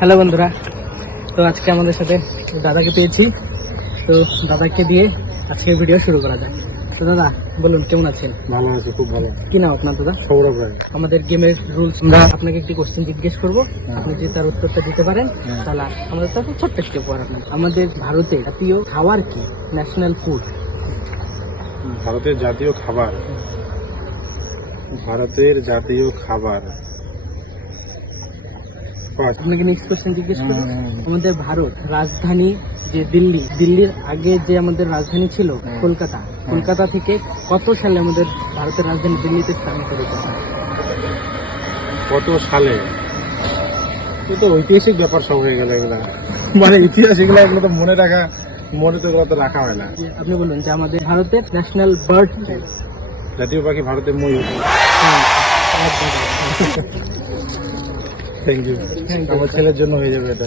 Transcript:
Hello বন্ধুরা, তো আজকে আমাদের সাথে দাদাকে পেয়েছি। তো দাদাকে দিয়ে আজকে ভিডিও শুরু করা যায়। তো দাদা বলুন, কেমন আছেন? ভালো আছে, খুব ভালো। কি নাম আপনার দাদা? সৌরভ রায়। আমাদের গেমের রুলস, আমরা আপনাকে একটি কোশ্চেন জিজ্ঞেস করবো, আপনি যদি তার উত্তরটা দিতে পারেন তাহলে আমাদের তখন ছোট্ট একটি উপহার আপনার। আমাদের ভারতে জাতীয় খাবার কি? National food. ভারতের জাতীয় খাবার, ভারতের জাতীয় খাবার আপনাকে নেক্সট কোশ্চেন জিজ্ঞেস করবো। আমাদের ভারত রাজধানী যে দিল্লি, দিল্লির আগে যে আমাদের রাজধানী ছিল কলকাতা, কলকাতা থেকে কত সালে আমাদের ভারতের রাজধানী দিল্লিতে স্থানান্তরিত হয়? কত সালে? এ তো ঐতিহাসিক ব্যাপার সব হয়ে গেল এগুলা, মানে ইতিহাস এগুলো তো মনে রাখা, মনে তো এগুলো তো রাখা হয় না। আপনি বলুন যে আমাদের ভারতের ন্যাশনাল বার্ড কি? জাতীয় পাখি ভারতের ময়ূর। Thank you. আমার ছেলের জন্য হয়ে যাবে এটা।